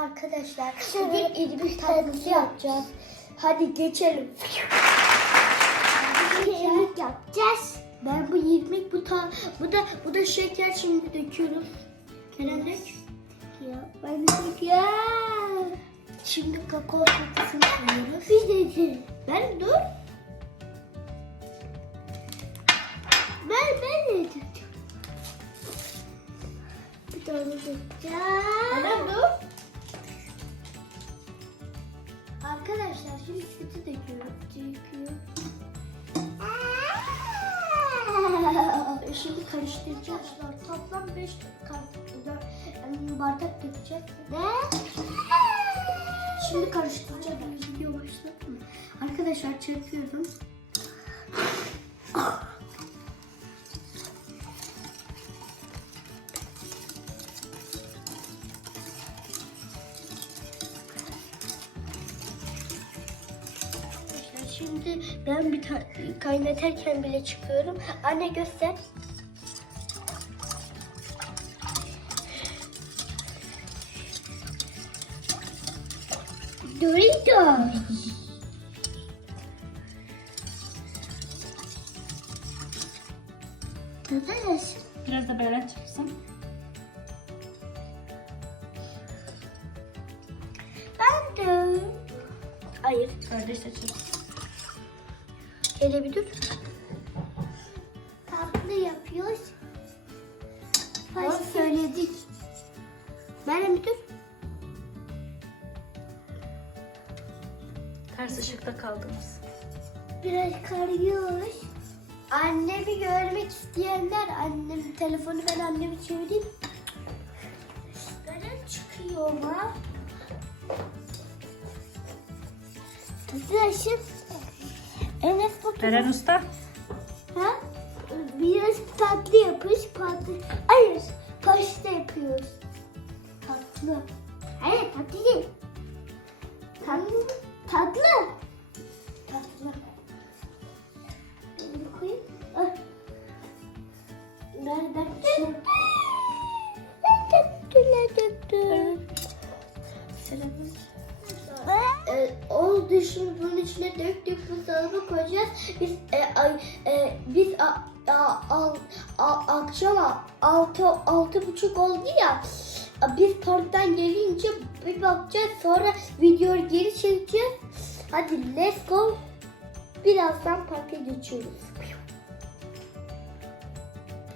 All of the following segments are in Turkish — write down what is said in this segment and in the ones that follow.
arkadaşlar. Bugün İdris tatlısı yapacağız. Hadi geçelim. Yemek yapacağız. Ben bu irmik bu ta bu da bu da şeker şimdi döküyorum. Kerem dök. Ya ben de ya. Şimdi kakao tatlısını koyuyoruz. Biz de. Ben dur. Ben ben de içeceğim. Bir tane dökeceğim. Kerem dur. Arkadaşlar şimdi sütü döküyorum. Döküyorum. Şimdi karıştıracağız. Toplam 5 bardak dökeceğiz. Ne? Şimdi karıştıracağız. Video başladı mı? Arkadaşlar çırpıyorum. Şimdi ben bir ta- kaynatırken bile çıkıyorum. Anne göster. Doritos. Arkadaş. Biraz da beraber çıksın. Ben de. Hayır. Kardeş de çıksın. Hele bir dur. Tatlı yapıyoruz. Onu söyledik. Meryem bir dur. Ters ışıkta kaldınız. Biraz karıyoruz. Annemi görmek isteyenler annem telefonu ben annemi çevireyim. Neden çıkıyor ama? Arkadaşım. Enes bakın. Eren Usta. Ha? Biraz tatlı yapıyoruz. Tatlı. Hayır. Pasta yapıyoruz. Tatlı. Hayır tatlı değil. Tatlı. Tatlı. Tatlı. Ah. Ben ben şimdi Döktüler döktüm. E, oldu şimdi bunun içine döktük buzdolabına koyacağız. Biz e, ay, e, biz a, a, al- a- akşam altı altı buçuk oldu ya. Biz parktan gelince bir bakacağız sonra videoyu geri çekeceğiz. Hadi let's go. Birazdan parka geçiyoruz.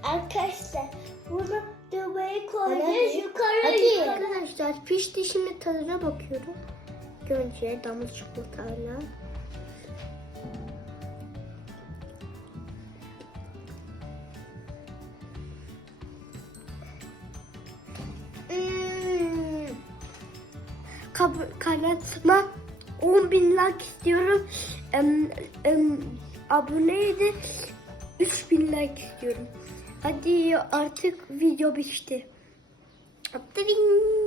Arkadaşlar bunu dövmeye Hadi. koyacağız. Yukarı Hadi yukarı. arkadaşlar pişti şimdi tadına bakıyorum. Önce damla çikolatayla. Hmm. Kanalıma 10 bin like istiyorum. Em, em, aboneye de 3 bin like istiyorum. Hadi artık video bitti. Tading.